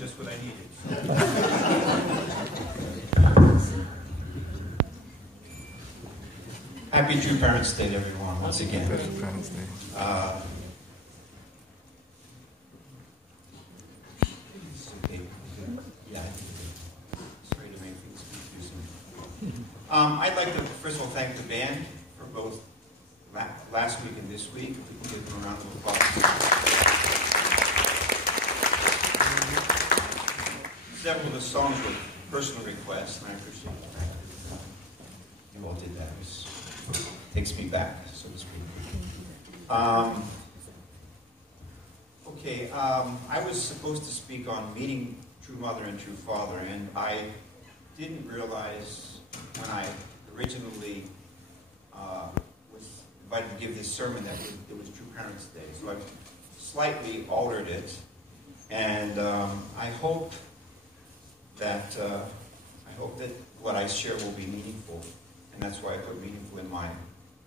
just what I needed. Happy True Parents Day, everyone, once again. Happy Parents Day. Sorry to make things confusing. I'd like to, first of all, thank the band for both last week and this week. If we can give them a round of applause. Several of the songs were personal requests, and I appreciate that. You all did that. It takes me back, so to speak. I was supposed to speak on meeting True Mother and True Father, and I didn't realize when I originally was invited to give this sermon that it was True Parents Day. So I've slightly altered it, and I hope that what I share will be meaningful, and that's why I put meaningful in my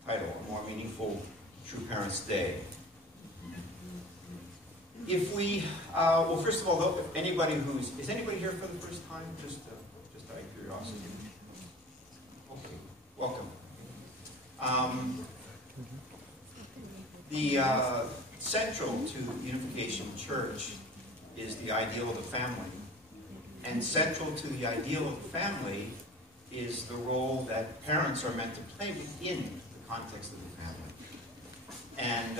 title, A More Meaningful True Parents Day. If we, well, first of all, is anybody here for the first time? Just out of curiosity. Okay, welcome. The central to Unification Church is the ideal of the family. And central to the ideal of the family is the role that parents are meant to play within the context of the family. And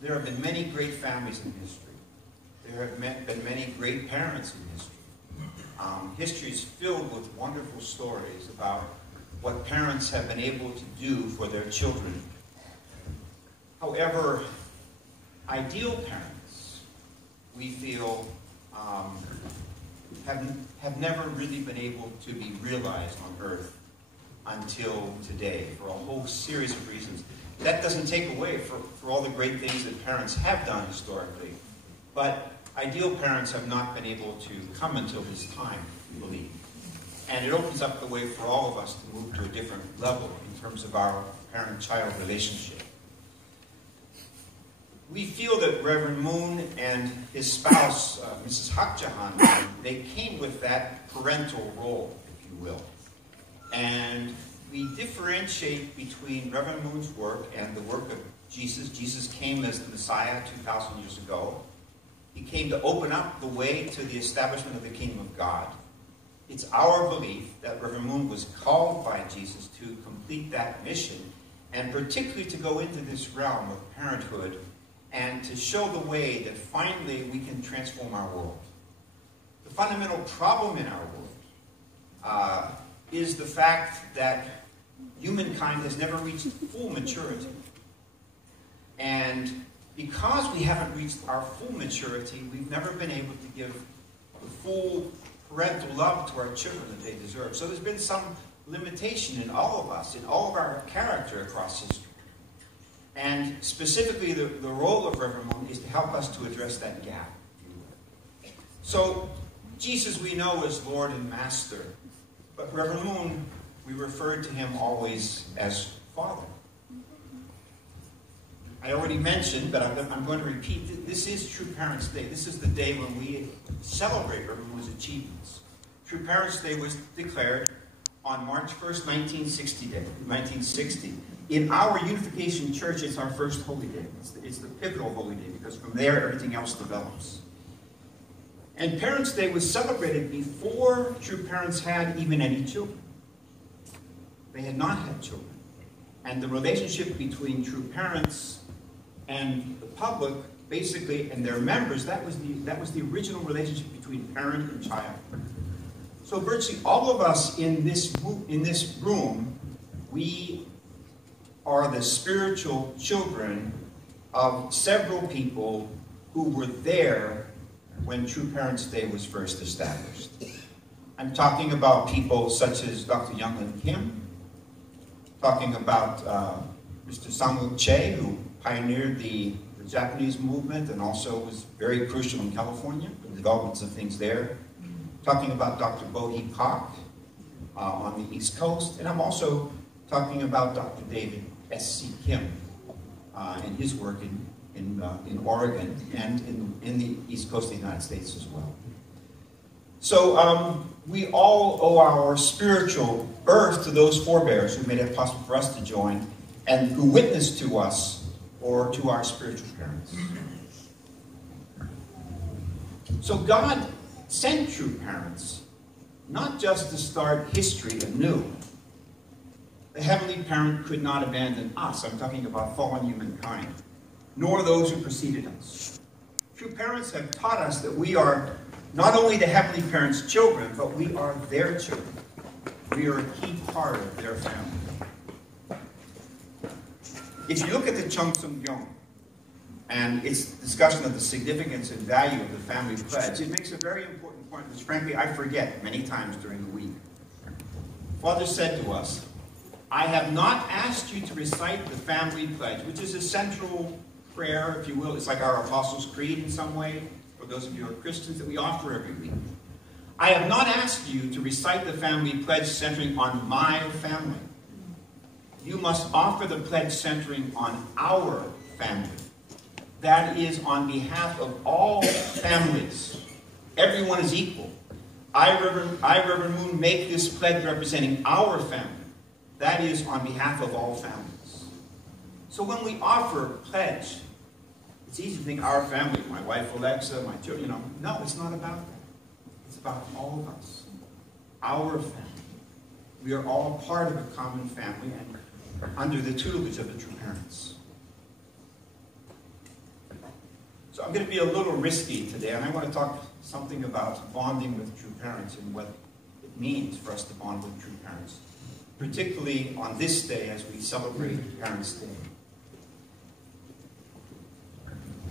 there have been many great families in history. There have been many great parents in history. History is filled with wonderful stories about what parents have been able to do for their children. However, ideal parents, we feel, have never really been able to be realized on earth until today, for a whole series of reasons. That doesn't take away for all the great things that parents have done historically, but ideal parents have not been able to come until this time, we believe. And it opens up the way for all of us to move to a different level in terms of our parent-child relationship. We feel that Reverend Moon and his spouse, Mrs. Hakjahan, they came with that parental role, if you will. And we differentiate between Reverend Moon's work and the work of Jesus. Jesus came as the Messiah 2,000 years ago. He came to open up the way to the establishment of the kingdom of God. It's our belief that Reverend Moon was called by Jesus to complete that mission, and particularly to go into this realm of parenthood and to show the way that finally we can transform our world. The fundamental problem in our world is the fact that humankind has never reached full maturity. And because we haven't reached our full maturity, we've never been able to give the full parental love to our children that they deserve. So there's been some limitation in all of us, in all of our character across history. And specifically, the role of Reverend Moon is to help us to address that gap. So, Jesus we know as Lord and Master, but Reverend Moon, we refer to him always as Father. I already mentioned, but I'm going to repeat, this is True Parents Day. This is the day when we celebrate Reverend Moon's achievements. True Parents Day was declared on March 1st, 1960. In our Unification Church, it's our first holy day. It's the pivotal holy day, because from there, everything else develops. And Parents' Day was celebrated before true parents had even any children. They had not had children. And the relationship between true parents and the public, basically, and their members, that was the original relationship between parent and child. So virtually all of us in this room, we are the spiritual children of several people who were there when True Parents Day was first established. I'm talking about people such as Dr. Youngland Kim, talking about Mr. Sang-Wook Che, who pioneered the Japanese movement and also was very crucial in California for the developments of things there. Talking about Dr. Bo-Hee Pak on the East Coast, and I'm also talking about Dr. David S.C. Kim and his work in Oregon and in the East Coast of the United States as well. So we all owe our spiritual birth to those forebears who made it possible for us to join and who witnessed to us or to our spiritual parents. So God sent true parents, not just to start history anew. The Heavenly Parent could not abandon us. I'm talking about fallen humankind, nor those who preceded us. True parents have taught us that we are not only the Heavenly Parent's children, but we are their children. We are a key part of their family. If you look at the Cheongsam and its discussion of the significance and value of the family pledge, it makes a very important point, which frankly I forget many times during the week. Father said to us, I have not asked you to recite the family pledge, which is a central prayer, if you will. It's like our Apostles' Creed in some way, for those of you who are Christians, that we offer every week. I have not asked you to recite the family pledge centering on my family. You must offer the pledge centering on our family. That is on behalf of all families. Everyone is equal. I, Reverend Moon, make this pledge representing our family. That is on behalf of all families. So when we offer pledge, it's easy to think our family, my wife Alexa, my children, no, it's not about that. It's about all of us. Our family. We are all part of a common family and under the tutelage of the true parents. So I'm going to be a little risky today, and I want to talk something about bonding with true parents and what it means for us to bond with true parents, particularly on this day as we celebrate Parents' Day.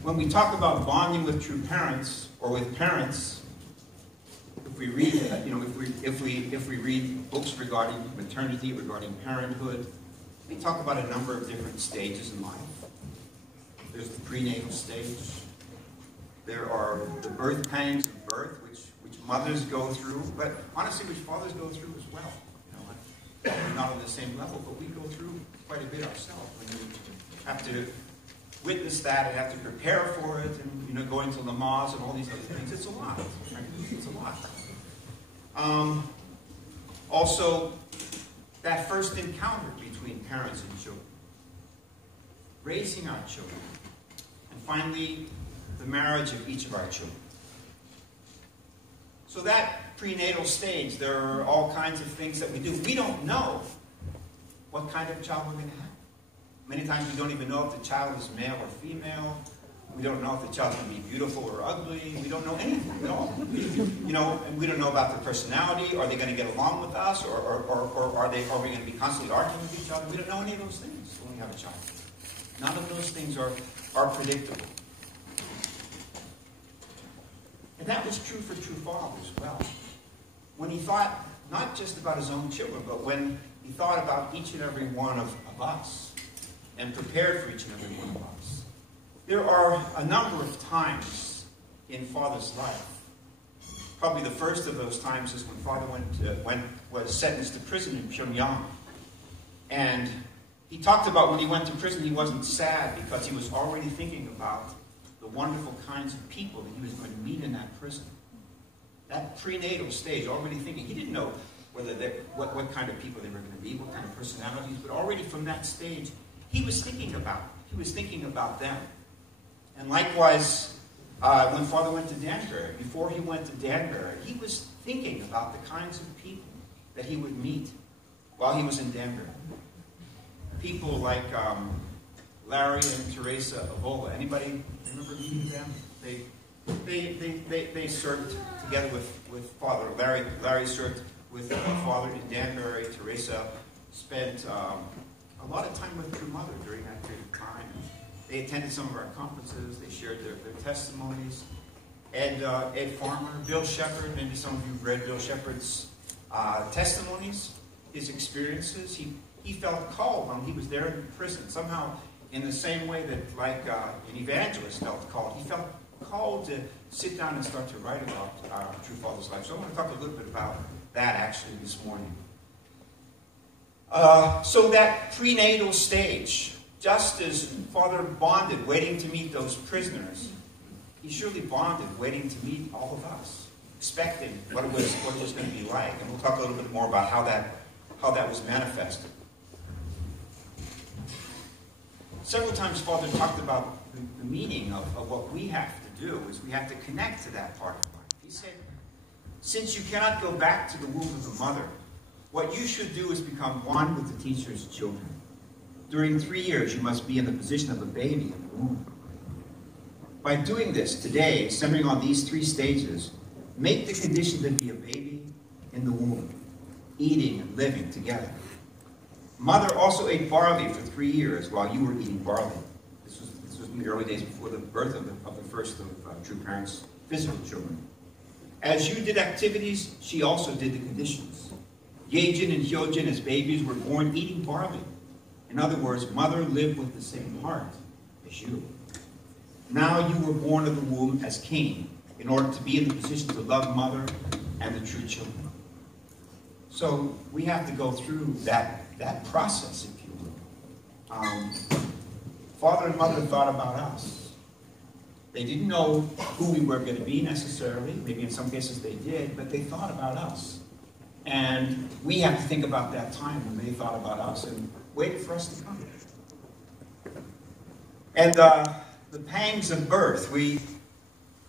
When we talk about bonding with true parents or with parents, if we read, if we read books regarding maternity, regarding parenthood, we talk about a number of different stages in life. There's the prenatal stage. There are the birth pangs of birth, which mothers go through, but honestly, which fathers go through as well. Not on the same level, but we go through quite a bit ourselves. When you have to witness that and have to prepare for it, and going to Lamaze and all these other things, it's a lot. Right? It's a lot. Also, that first encounter between parents and children, raising our children, and finally, the marriage of each of our children. So that prenatal stage, there are all kinds of things that we do. We don't know what kind of child we're going to have. Many times we don't even know if the child is male or female. We don't know if the child's going to be beautiful or ugly. We don't know anything at all. And we don't know about their personality. Are they going to get along with us? Or are we going to be constantly arguing with each other? We don't know any of those things when we have a child. None of those things are predictable. And that was true for true father as well. When he thought not just about his own children, but when he thought about each and every one of us and prepared for each and every one of us. There are a number of times in Father's life. Probably the first of those times is when Father was sentenced to prison in Pyongyang. And he talked about when he went to prison, he wasn't sad because he was already thinking about the wonderful kinds of people that he was going to meet in that prison. That prenatal stage, already thinking, he didn't know what kind of people they were going to be, what kind of personalities, but already from that stage, he was thinking about them. And likewise, when Father went to Danbury, before he went to Danbury, he was thinking about the kinds of people that he would meet while he was in Danbury. People like Larry and Teresa Avola. Anybody remember meeting them? They served together with Father. Larry served with Father in Danbury. Teresa spent a lot of time with her mother during that period of time. They attended some of our conferences. They shared their testimonies. And Ed Farmer, Bill Shepard, maybe some of you have read Bill Shepard's testimonies, his experiences. He felt called when he was there in prison. Somehow, in the same way that like an evangelist felt called, he felt called to sit down and start to write about our true father's life. So I want to talk a little bit about that actually this morning. So that prenatal stage, Just as Father bonded, waiting to meet those prisoners, he surely bonded, waiting to meet all of us, expecting what it was going to be like. And we'll talk a little bit more about how that was manifested. Several times Father talked about the meaning of what we have to do, is we have to connect to that part of life. He said, since you cannot go back to the womb of the mother, what you should do is become one with the teacher's children. During 3 years, you must be in the position of a baby in the womb. By doing this today, centering on these 3 stages, make the condition to be a baby in the womb, eating and living together. Mother also ate barley for 3 years while you were eating barley. This was in the early days before the birth of the first of true parents' physical children. As you did activities, she also did the conditions. Yejin and Hyojin, as babies, were born eating barley. In other words, mother lived with the same heart as you. Now you were born of the womb as king, in order to be in the position to love mother and the true children. So we have to go through that process, if you will. Father and mother thought about us. They didn't know who we were going to be necessarily. Maybe in some cases they did, but they thought about us. And we have to think about that time when they thought about us and waited for us to come. And the pangs of birth, we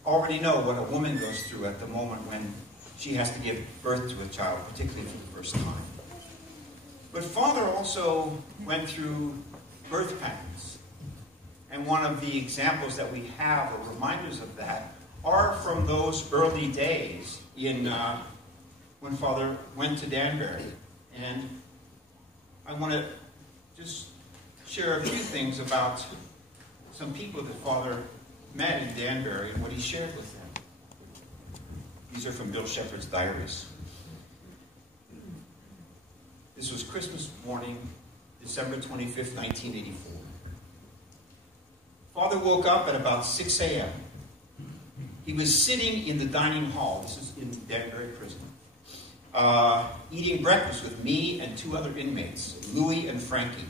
already know what a woman goes through at the moment when she has to give birth to a child, particularly for the first time. But Father also went through birth pangs. And one of the examples that we have, or reminders of that, are from those early days when Father went to Danbury. And I want to just share a few things about some people that Father met in Danbury and what he shared with them. These are from Bill Shepherd's diaries. This was Christmas morning, December 25th, 1984. Father woke up at about 6 a.m. He was sitting in the dining hall, this is in Danbury prison, eating breakfast with me and 2 other inmates, Louis and Frankie.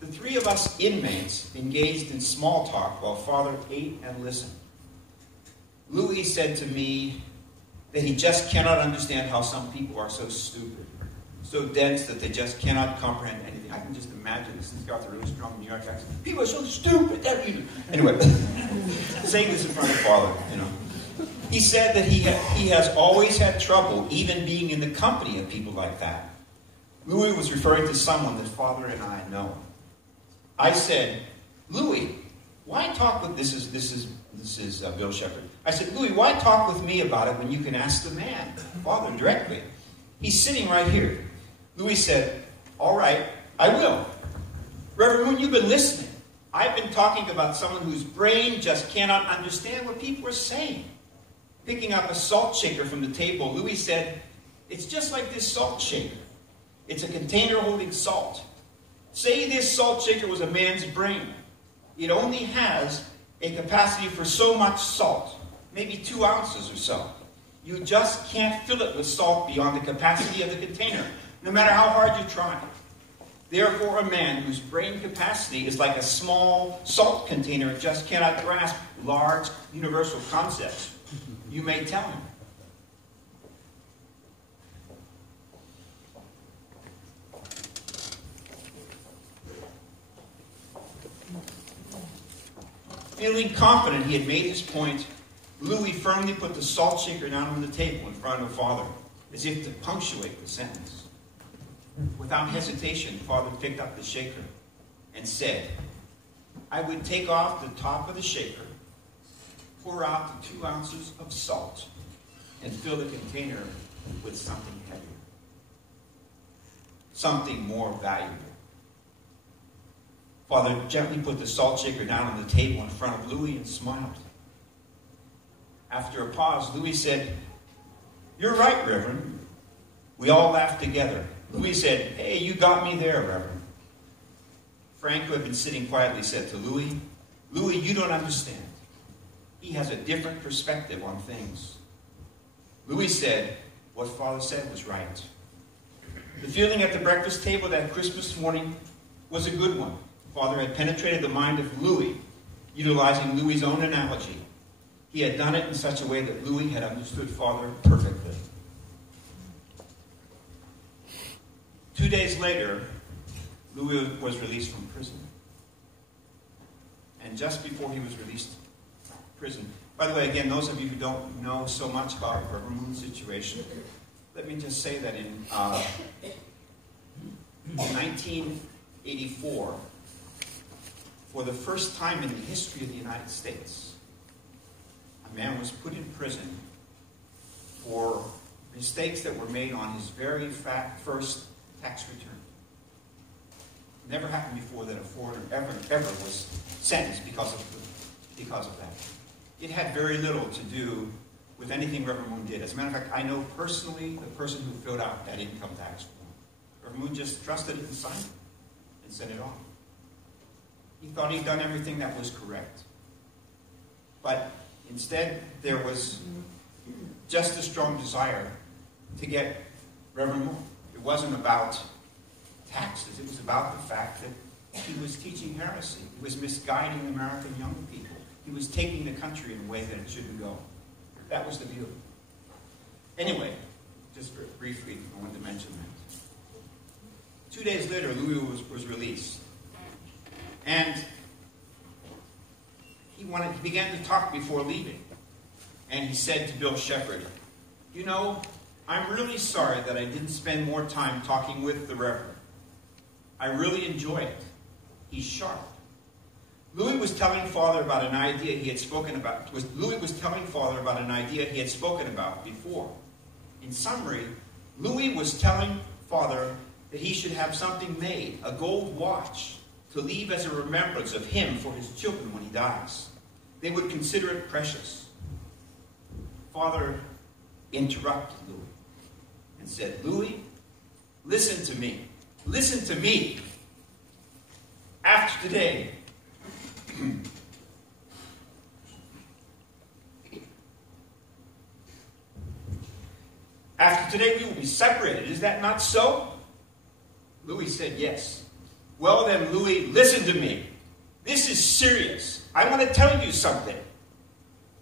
The 3 of us inmates engaged in small talk while Father ate and listened. Louis said to me that he just cannot understand how some people are so stupid, so dense that they just cannot comprehend anything. I can just imagine this. He's got the really strong New York accent. People are so stupid. Anyway, saying this in front of Father, you know. He said that he has always had trouble even being in the company of people like that. Louis was referring to someone that Father and I know. I said, Louis, why talk with, this is Bill Shepherd. I said, Louis, why talk with me about it when you can ask the man, Father, directly? He's sitting right here. Louis said, all right, I will. Reverend Moon, you've been listening. I've been talking about someone whose brain just cannot understand what people are saying. Picking up a salt shaker from the table, Louis said, it's just like this salt shaker. It's a container holding salt. Say this salt shaker was a man's brain. It only has a capacity for so much salt, maybe 2 ounces or so. You just can't fill it with salt beyond the capacity of the container, no matter how hard you try. Therefore, a man whose brain capacity is like a small salt container and just cannot grasp large universal concepts, you may tell him. Feeling confident he had made his point, Louis firmly put the salt shaker down on the table in front of Father, as if to punctuate the sentence. Without hesitation, Father picked up the shaker and said, I would take off the top of the shaker, pour out the 2 ounces of salt, and fill the container with something heavier, something more valuable. Father gently put the salt shaker down on the table in front of Louis and smiled. After a pause, Louis said, you're right, Reverend. We all laughed together. Louis said, hey, you got me there, Reverend. Frank, who had been sitting quietly, said to Louis, Louis, you don't understand. He has a different perspective on things. Louis said, what Father said was right. The feeling at the breakfast table that Christmas morning was a good one. Father had penetrated the mind of Louis, utilizing Louis's own analogy. He had done it in such a way that Louis had understood Father perfectly. 2 days later, Louis was released from prison. And just before he was released from prison, by the way, again, those of you who don't know so much about Reverend Moon's situation, let me just say that in 1984, for the first time in the history of the United States, a man was put in prison for mistakes that were made on his very first tax return. Never happened before that a foreigner ever was sentenced because of that. It had very little to do with anything Reverend Moon did. As a matter of fact, I know personally the person who filled out that income tax form. Reverend Moon just trusted it and signed it and sent it off. He thought he'd done everything that was correct. But instead, there was just a strong desire to get Reverend Moon. It wasn't about taxes. It was about the fact that he was teaching heresy. He was misguiding American young people. He was taking the country in a way that it shouldn't go. That was the view. Anyway, just very briefly, I wanted to mention that. 2 days later, Louis was released. And he began to talk before leaving. And he said to Bill Shepherd, "You know, I'm really sorry that I didn't spend more time talking with the Reverend. I really enjoy it. He's sharp." Louis was telling Father about an idea he had spoken about. Louis was telling Father about an idea he had spoken about before. In summary, Louis was telling Father that he should have something made, a gold watch, to leave as a remembrance of him for his children when he dies. They would consider it precious. Father interrupted Louis and said, "Louis, listen to me. Listen to me. After today, we will be separated. Is that not so?" Louis said, "Yes." "Well then, Louis, listen to me. This is serious. I want to tell you something.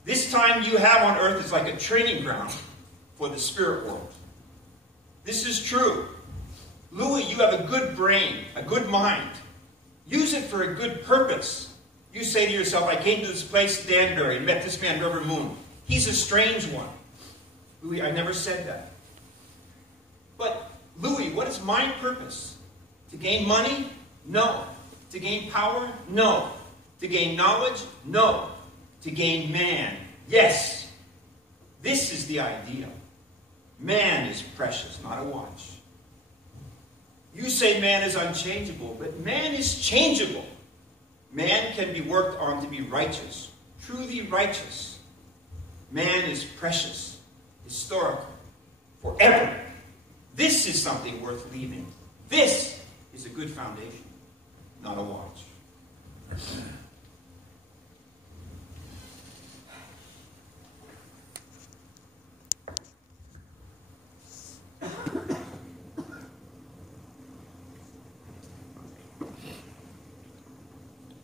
This time you have on earth is like a training ground for the spirit world. This is true. Louis, you have a good brain, a good mind. Use it for a good purpose. You say to yourself, I came to this place, Danbury, and met this man, Reverend Moon. He's a strange one. Louis, I never said that. But, Louis, what is my purpose? To gain money? No. To gain power? No. To gain knowledge? No. To gain man? Yes. This is the idea. Man is precious, not a watch. You say man is unchangeable, but man is changeable. Man can be worked on to be righteous, truly righteous. Man is precious, historical, forever. This is something worth leaving. This is a good foundation, not a watch.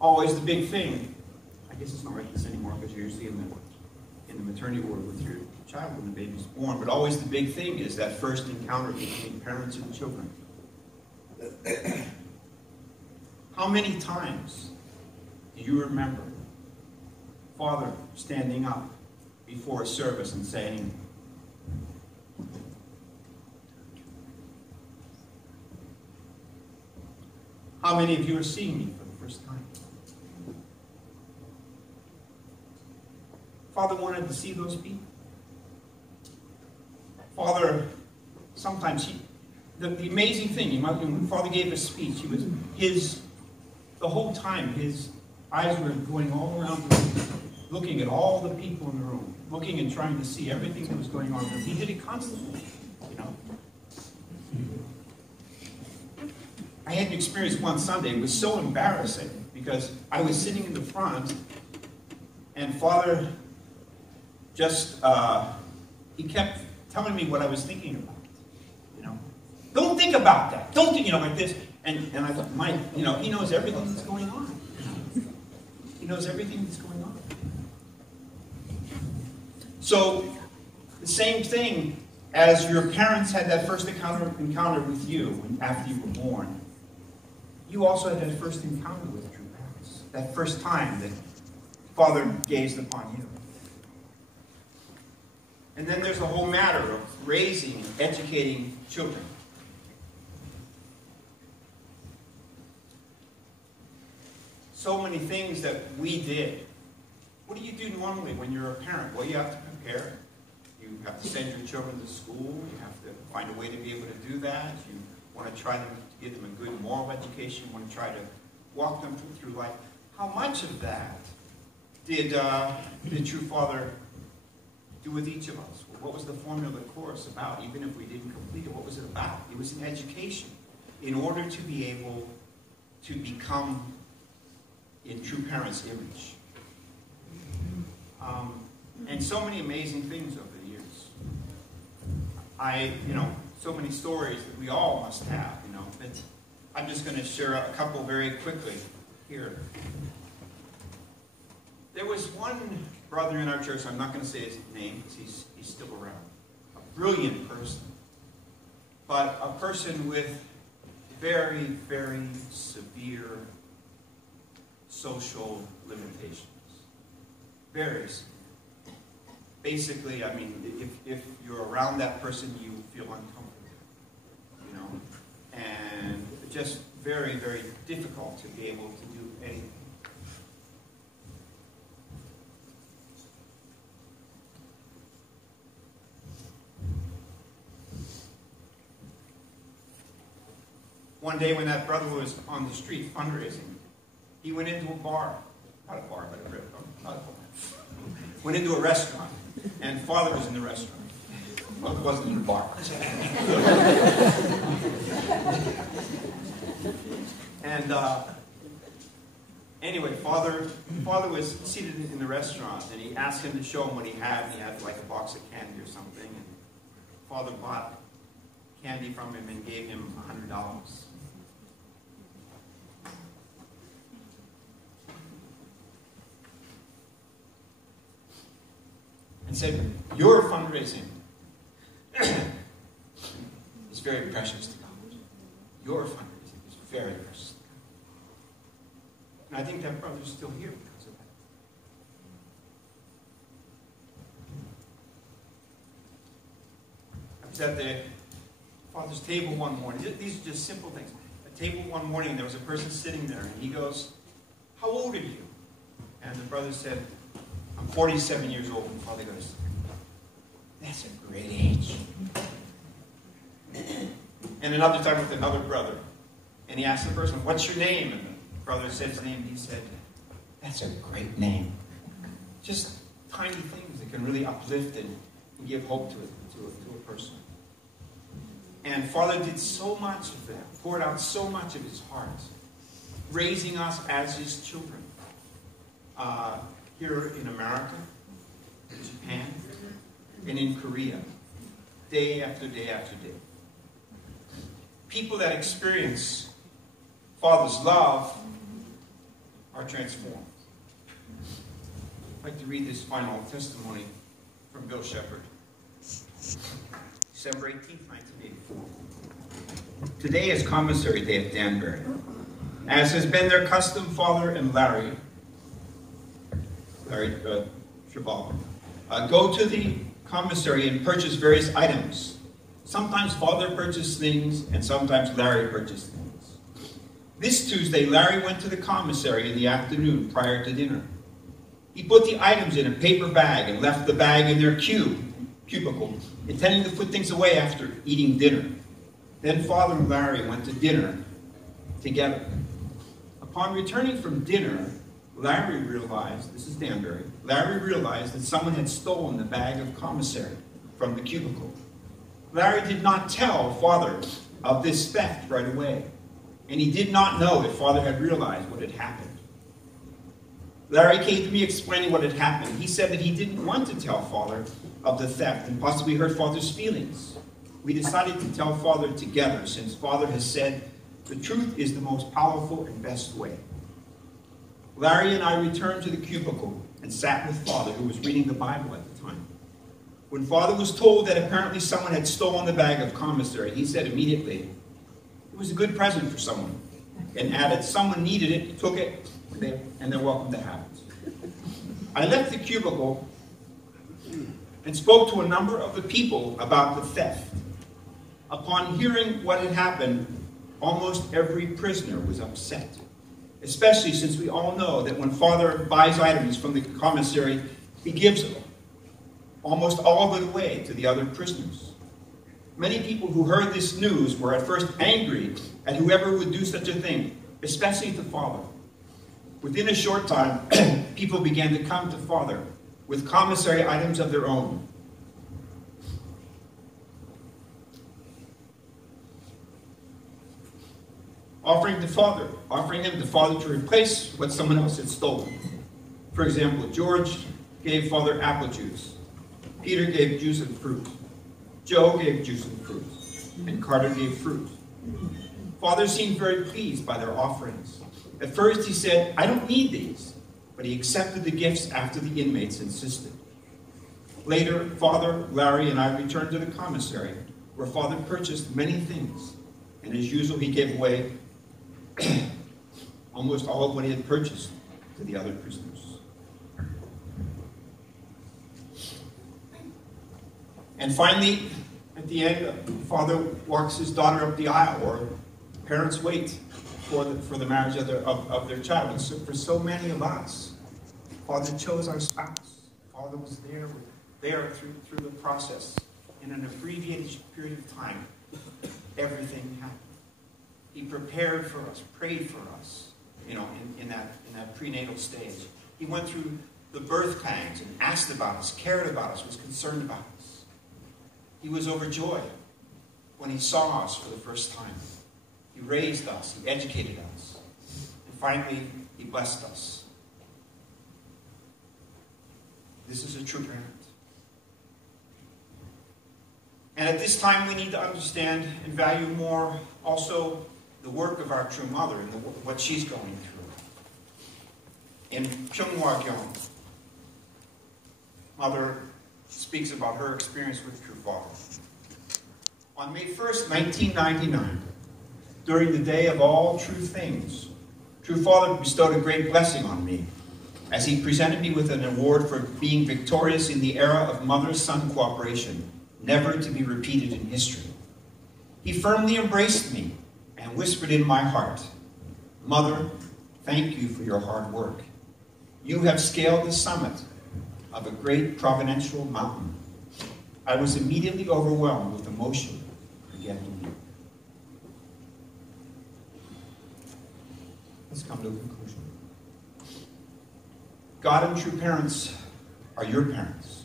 Always the big thing. I guess it's not like this anymore because you're usually in the maternity ward with your child when the baby's born. But always the big thing is that first encounter between parents and children. How many times do you remember Father standing up before a service and saying, how many of you are seeing me for the first time? Father wanted to see those people. Father, sometimes the amazing thing, when Father gave a speech, the whole time his eyes were going all around the room, looking at all the people in the room, looking and trying to see everything that was going on there. He did it constantly, I had an experience one Sunday. It was so embarrassing because I was sitting in the front and Father just, he kept telling me what I was thinking about. Don't think about that. Don't think, like this. And I thought, Mike, he knows everything that's going on. He knows everything that's going on. So, the same thing as your parents had that first encounter with you after you were born, you also had that first encounter with true parents. That first time that Father gazed upon you. And then there's the whole matter of raising and educating children. So many things that we did. What do you do normally when you're a parent? Well, you have to prepare. You have to send your children to school. You have to find a way to be able to do that. You want to try to give them a good moral education. You want to try to walk them through life. How much of that did True Father do with each of us? What was the formula course about? Even if we didn't complete it, what was it about? It was an education in order to be able to become in True Parents' image. And so many amazing things over the years. So many stories that we all must have, but I'm just going to share a couple very quickly here. There was one brother in our church, I'm not going to say his name because he's still around. A brilliant person, but a person with very, very severe social limitations. Very severe. Basically, if you're around that person, you feel uncomfortable, and just very, very difficult to be able to do anything. One day when that brother was on the street fundraising, he went into a bar, not a bar, but not a bar. Went into a restaurant, and Father was in the restaurant. Well, it wasn't in a bar. And anyway, Father was seated in the restaurant, and he asked him to show him what he had, and he had like a box of candy or something, and Father bought candy from him and gave him $100. And said, your fundraising is very precious to God. Your fundraising is very precious to God. And I think that brother's still here because of that. I was at the Father's table one morning. These are just simple things. At the table one morning, there was a person sitting there, and he goes, how old are you? And the brother said, I'm 47 years old. And Father goes, that's a great age. And another time with another brother. And he asked the person, what's your name? And the brother said his name. And he said, that's a great name. Just tiny things that can really uplift and give hope to a person. And Father did so much of that, poured out so much of his heart, raising us as his children. Here in America, in Japan, and in Korea, day after day after day. People that experience Father's love are transformed. I'd like to read this final testimony from Bill Shepherd. December 18th, 1984. Today is commissary day at Danbury. As has been their custom, Father and Larry Shabal, go to the commissary and purchase various items. Sometimes Father purchased things, and sometimes Larry purchased things. This Tuesday, Larry went to the commissary in the afternoon prior to dinner. He put the items in a paper bag and left the bag in their cubicle, intending to put things away after eating dinner. Then Father and Larry went to dinner together. Upon returning from dinner, Larry realized, this is Danbury, Larry realized that someone had stolen the bag of commissary from the cubicle. Larry did not tell Father of this theft right away, and he did not know that Father had realized what had happened. Larry came to me explaining what had happened. He said that he didn't want to tell Father of the theft and possibly hurt Father's feelings. We decided to tell Father together, since Father has said The truth is the most powerful and best way. Larry and I returned to the cubicle and sat with Father, who was reading the Bible at the time. When Father was told that apparently someone had stolen the bag of commissary, he said immediately, it was a good present for someone, and added, someone needed it, took it, and they're welcome to have it. I left the cubicle and spoke to a number of the people about the theft. Upon hearing what had happened, almost every prisoner was upset, especially since we all know that when Father buys items from the commissary, he gives almost all of it away to the other prisoners. Many people who heard this news were at first angry at whoever would do such a thing, especially to Father. Within a short time, people began to come to Father with commissary items of their own. Offering him to Father to replace what someone else had stolen. For example, George gave Father apple juice. Peter gave juice and fruit. Joe gave juice and fruit. And Carter gave fruit. Father seemed very pleased by their offerings. At first he said, I don't need these, but he accepted the gifts after the inmates insisted. Later, Father, Larry, and I returned to the commissary, where Father purchased many things, and as usual he gave away almost all of what he had purchased to the other prisoners. And finally, at the end, Father walks his daughter up the aisle, or parents wait for the marriage of their child. And so for so many of us, Father chose our spouse. Father was there through the process. In an abbreviated period of time, everything happened. He prepared for us, prayed for us, in that prenatal stage. He went through the birth pangs and asked about us, cared about us, was concerned about us. He was overjoyed when he saw us for the first time. He raised us, he educated us, and finally, he blessed us. This is a true parent. And at this time, we need to understand and value more also the work of our true mother and what she's going through. In Kyunghwa Gyeong, Mother speaks about her experience with True Father. On May 1st, 1999, during the day of all true things, True Father bestowed a great blessing on me as he presented me with an award for being victorious in the era of mother-son cooperation, never to be repeated in history. He firmly embraced me and whispered in my heart, Mother, thank you for your hard work. You have scaled the summit of a great providential mountain. I was immediately overwhelmed with emotion and began to weep. Let's come to a conclusion. God and true parents are your parents.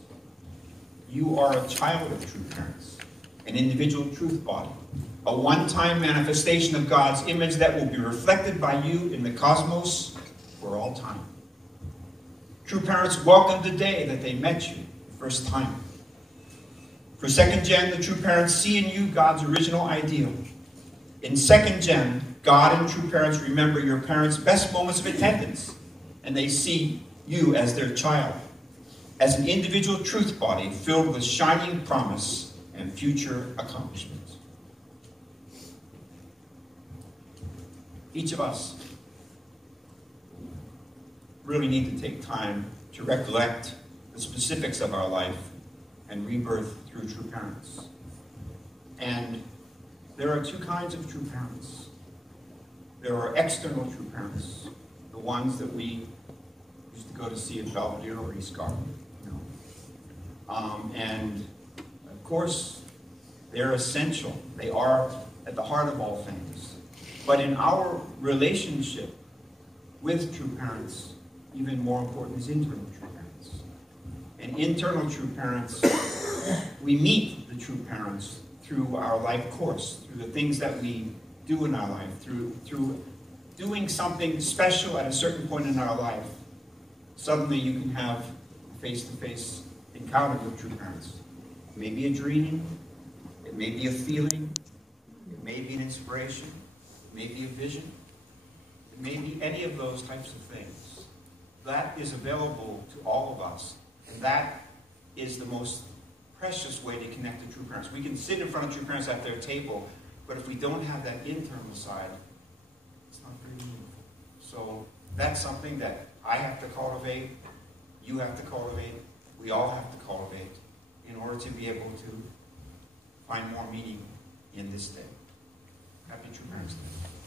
You are a child of true parents, an individual truth body, a one-time manifestation of God's image that will be reflected by you in the cosmos for all time. True parents welcome the day that they met you the first time. For second gen, the true parents see in you God's original ideal. In second gen, God and true parents remember your parents' best moments of attendance, and they see you as their child, as an individual truth body filled with shining promise and future accomplishment. Each of us really need to take time to recollect the specifics of our life and rebirth through true parents. And there are two kinds of true parents. There are external true parents, the ones that we used to go to see at Belvedere or East Garden. And of course, they're essential. They are at the heart of all things. But in our relationship with true parents, even more important is internal true parents. And internal true parents, we meet the true parents through our life course, through the things that we do in our life, through doing something special at a certain point in our life. Suddenly you can have a face-to-face encounter with true parents. It may be a dream, it may be a feeling, it may be an inspiration, It may be a vision. It may be any of those types of things. That is available to all of us. And that is the most precious way to connect to true parents. We can sit in front of true parents at their table, but if we don't have that internal side, it's not very meaningful. So that's something that I have to cultivate, you have to cultivate, we all have to cultivate in order to be able to find more meaning in this day. Happy True Parents Day.